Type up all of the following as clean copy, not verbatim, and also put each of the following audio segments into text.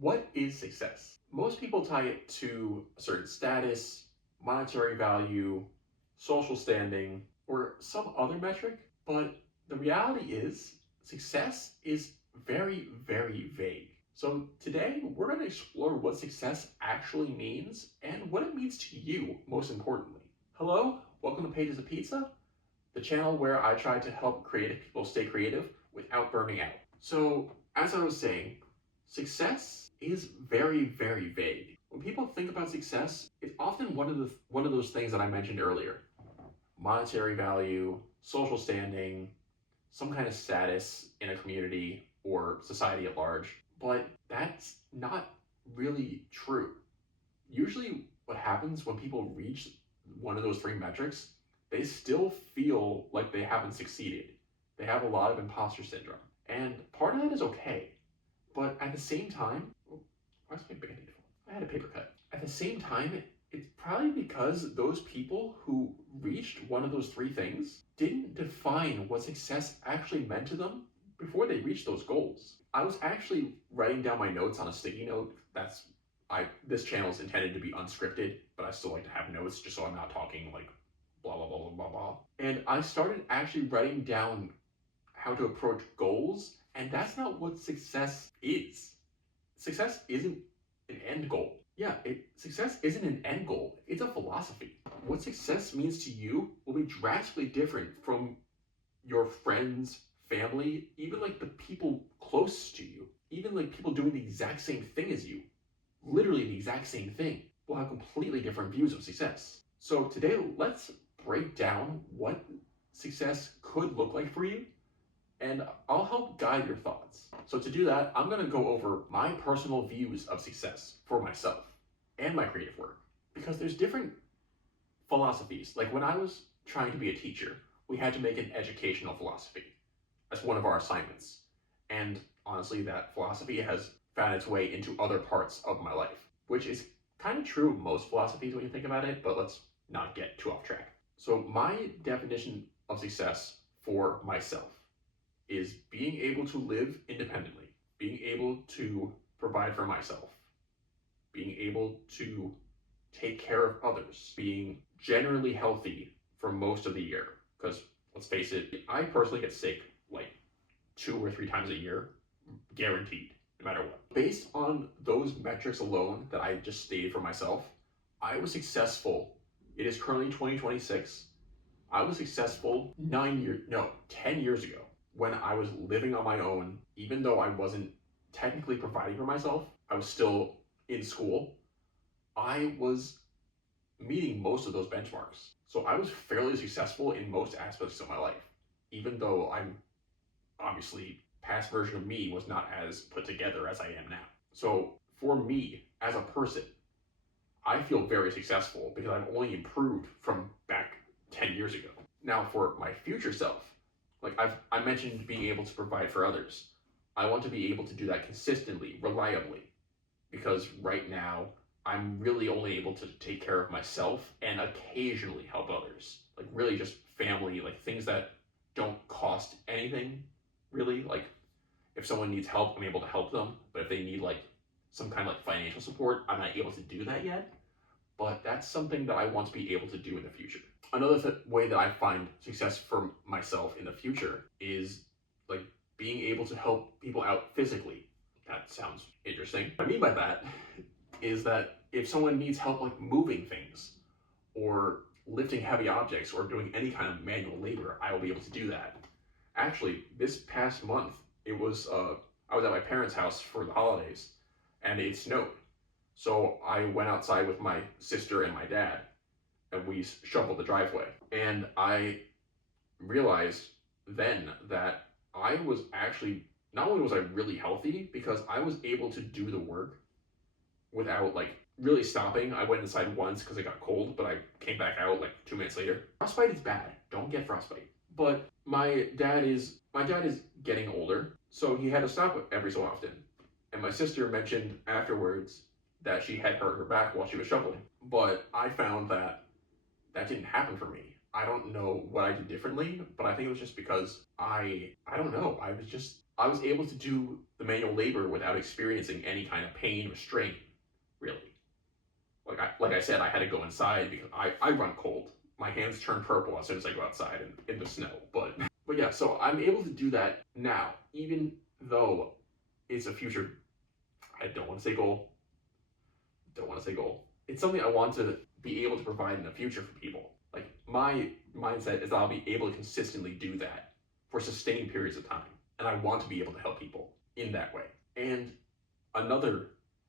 What is success? Most people tie it to a certain status, monetary value, social standing, or some other metric, but the reality is success is very, very vague. So today we're going to explore what success actually means and what it means to you, most importantly. Hello, welcome to Pages of Pizza, the channel where I try to help creative people stay creative without burning out. So, as I was saying, success is very, very vague. When people think about success, it's often one of those things that I mentioned earlier. Monetary value, social standing, some kind of status in a community or society at large. But that's not really true. Usually what happens when people reach one of those three metrics, they still feel like they haven't succeeded. They have a lot of imposter syndrome. And part of that is okay. But at the same time, why's my band-aid full? I had a paper cut. At the same time, it's probably because those people who reached one of those three things didn't define what success actually meant to them before they reached those goals. I was actually writing down my notes on a sticky note. This channel is intended to be unscripted, but I still like to have notes just so I'm not talking like blah blah blah blah blah blah. And I started actually writing down how to approach goals, and that's not what success is. Success isn't an end goal. Success isn't an end goal. It's a philosophy. What success means to you will be drastically different from your friends, family, even like the people close to you, even like people doing the exact same thing as you, literally the exact same thing, will have completely different views of success. So today, let's break down what success could look like for you, and I'll help guide your thoughts. So to do that, I'm going to go over my personal views of success for myself and my creative work, because there's different philosophies. Like when I was trying to be a teacher, we had to make an educational philosophy as one of our assignments. And honestly, that philosophy has found its way into other parts of my life, which is kind of true of most philosophies when you think about it, but let's not get too off track. So my definition of success for myself is being able to live independently, being able to provide for myself, being able to take care of others, being generally healthy for most of the year. Because let's face it, I personally get sick like 2 or 3 times a year, guaranteed, no matter what. Based on those metrics alone that I just stated for myself, I was successful. It is currently 2026. I was successful 10 years ago when I was living on my own. Even though I wasn't technically providing for myself, I was still in school. I was meeting most of those benchmarks. So I was fairly successful in most aspects of my life, even though I'm obviously past version of me was not as put together as I am now. So for me as a person, I feel very successful because I've only improved from back 10 years ago. Now for my future self, like I mentioned being able to provide for others. I want to be able to do that consistently, reliably, because right now I'm really only able to take care of myself and occasionally help others. Like really just family, like things that don't cost anything, really. Like if someone needs help, I'm able to help them. But if they need like some kind of like financial support, I'm not able to do that yet. But that's something that I want to be able to do in the future. Another way that I find success for myself in the future is like being able to help people out physically. That sounds interesting. What I mean by that is that if someone needs help like moving things or lifting heavy objects or doing any kind of manual labor, I will be able to do that. Actually, this past month, I was at my parents' house for the holidays and it snowed. So I went outside with my sister and my dad and we shoveled the driveway. And I realized then that I was actually, not only was I really healthy, because I was able to do the work without like really stopping. I went inside once because it got cold, but I came back out like 2 minutes later. Frostbite is bad. Don't get frostbite. But my dad is getting older, so he had to stop every so often. And my sister mentioned afterwards that she had hurt her back while she was shoveling. But I found that didn't happen for me. I don't know what I did differently, but I think it was just because I don't know. I was able to do the manual labor without experiencing any kind of pain or strain, really. Like I said, I had to go inside because I run cold. My hands turn purple as soon as I go outside in the snow. But yeah, so I'm able to do that now, even though it's a future. I don't want to say goal. Don't want to say goal. It's something I want to be able to provide in the future for people. Like my mindset is that I'll be able to consistently do that for sustained periods of time, and I want to be able to help people in that way. And another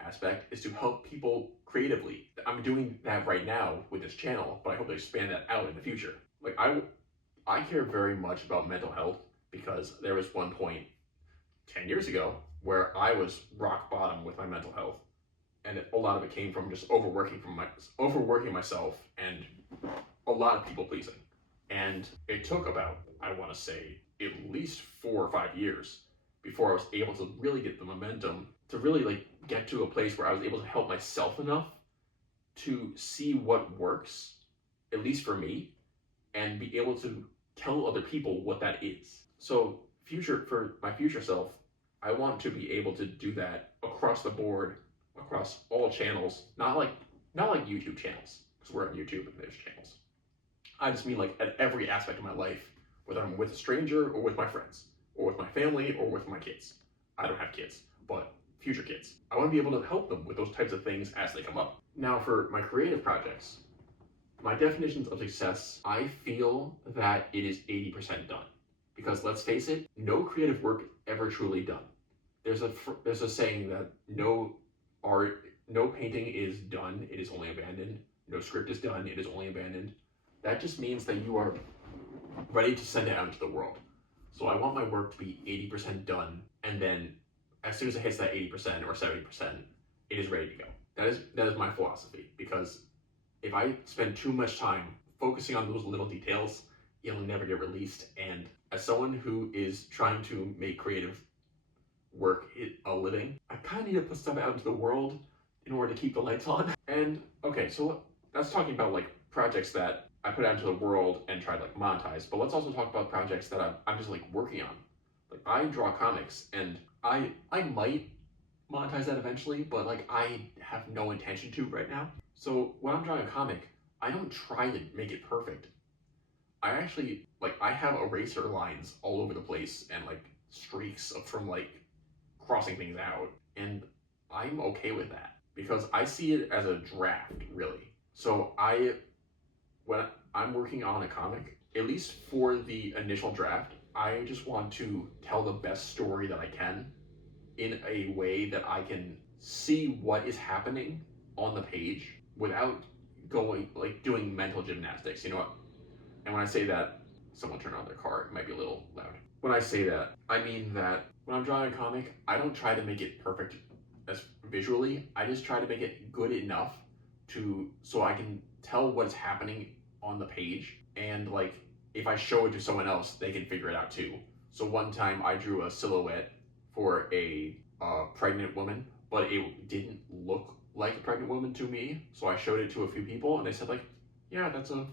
aspect is to help people creatively. I'm doing that right now with this channel, but I hope to expand that out in the future. Like I care very much about mental health because there was one point 10 years ago where I was rock bottom with my mental health, and a lot of it came from just overworking myself and a lot of people pleasing. And it took about, I want to say, at least 4 or 5 years before I was able to really get the momentum to really like get to a place where I was able to help myself enough to see what works, at least for me, and be able to tell other people what that is. So for my future self, I want to be able to do that across the board, across all channels, not like YouTube channels, because we're on YouTube and there's channels. I just mean like at every aspect of my life, whether I'm with a stranger or with my friends, or with my family or with my kids. I don't have kids, but future kids. I want to be able to help them with those types of things as they come up. Now for my creative projects, my definitions of success, I feel that it is 80% done. Because let's face it, no creative work ever truly done. There's a saying that no painting is done, it is only abandoned. No script is done, it is only abandoned. That just means that you are ready to send it out into the world. So I want my work to be 80% done, and then as soon as it hits that 80% or 70%, it is ready to go. That is my philosophy, because if I spend too much time focusing on those little details, it'll never get released. And as someone who is trying to make creative work a living, I kind of need to put stuff out into the world in order to keep the lights on. And okay, so that's talking about like projects that I put out into the world and try to like monetize, but let's also talk about projects that I'm just like working on. Like I draw comics, and I might monetize that eventually, but like I have no intention to right now. So when I'm drawing a comic, I don't try to make it perfect. I actually like I have eraser lines all over the place and like streaks from like crossing things out, and I'm okay with that because I see it as a draft, really. So when I'm working on a comic, at least for the initial draft, I just want to tell the best story that I can in a way that I can see what is happening on the page without doing mental gymnastics, you know what? And when I say that, someone turned on their car, it might be a little loud. When I say that, I mean that when I'm drawing a comic, I don't try to make it perfect as visually, I just try to make it good enough so I can tell what's happening on the page, and like if I show it to someone else, they can figure it out too. So one time I drew a silhouette for a pregnant woman, but it didn't look like a pregnant woman to me. So I showed it to a few people, and they said like, yeah, that's a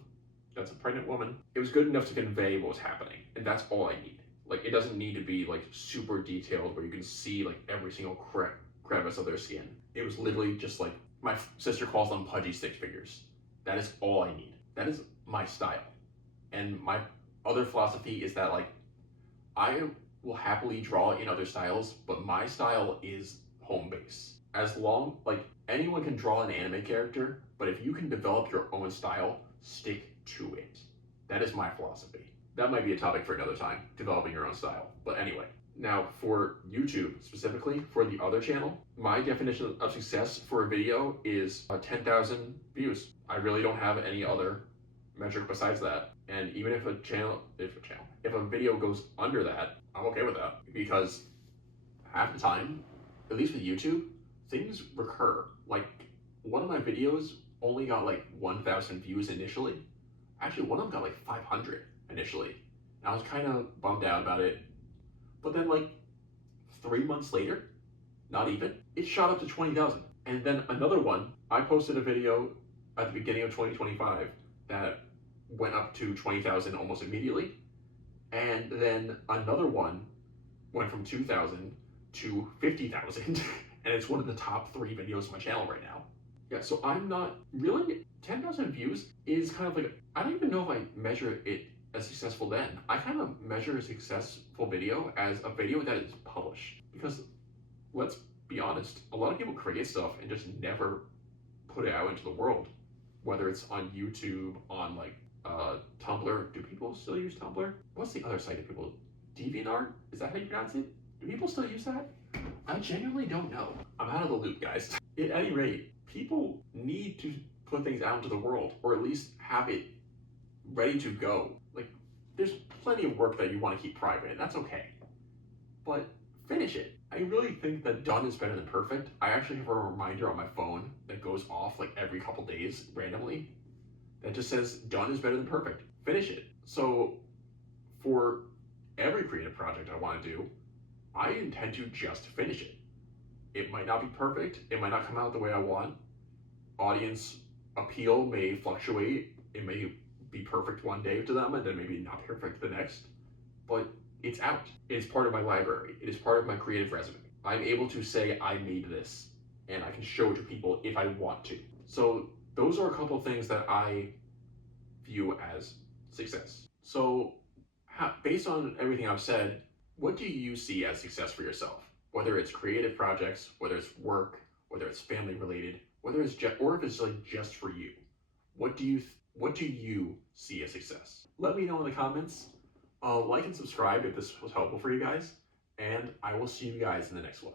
pregnant woman. It was good enough to convey what was happening, and that's all I need. Like it doesn't need to be like super detailed where you can see like every single crevice of their skin. It was literally just like, my sister calls them pudgy stick figures. That is all I need. That is my style. And my other philosophy is that like I will happily draw in other styles, but my style is home base. As long like anyone can draw an anime character, but if you can develop your own style, stick to it. That is my philosophy. That might be a topic for another time, developing your own style. But anyway, now for YouTube specifically, for the other channel, my definition of success for a video is 10,000 views. I really don't have any other metric besides that. And even if a video goes under that, I'm okay with that, because half the time, at least with YouTube, things recur. Like one of my videos only got like 1,000 views initially. Actually, one of them got like 500 initially. And I was kind of bummed out about it. But then like 3 months later, not even, it shot up to 20,000. And then another one, I posted a video at the beginning of 2025 that went up to 20,000 almost immediately. And then another one went from 2,000 to 50,000, and it's one of the top 3 videos on my channel right now. Yeah, so I'm not really 10,000 views is kind of like, I don't even know if I measure it as successful then. I kind of measure a successful video as a video that is published, because let's be honest, a lot of people create stuff and just never put it out into the world, whether it's on YouTube, on like Tumblr. Do people still use Tumblr? What's the other site that people, DeviantArt? Is that how you pronounce it? Do people still use that? I genuinely don't know. I'm out of the loop, guys. At any rate, people need to put things out into the world, or at least have it ready to go. Like, there's plenty of work that you want to keep private, and that's okay. But finish it. I really think that done is better than perfect. I actually have a reminder on my phone that goes off like every couple days randomly that just says done is better than perfect. Finish it. So for every creative project I want to do, I intend to just finish it. It might not be perfect. It might not come out the way I want. Audience appeal may fluctuate. It may be perfect one day to them and then maybe not perfect the next. But it's out. It's part of my library. It is part of my creative resume. I'm able to say I made this, and I can show it to people if I want to. So those are a couple of things that I view as success. So based on everything I've said, what do you see as success for yourself? Whether it's creative projects, whether it's work, whether it's family related, whether it's or if it's like just for you. What do you see as success? Let me know in the comments. Like and subscribe if this was helpful for you guys, and I will see you guys in the next one.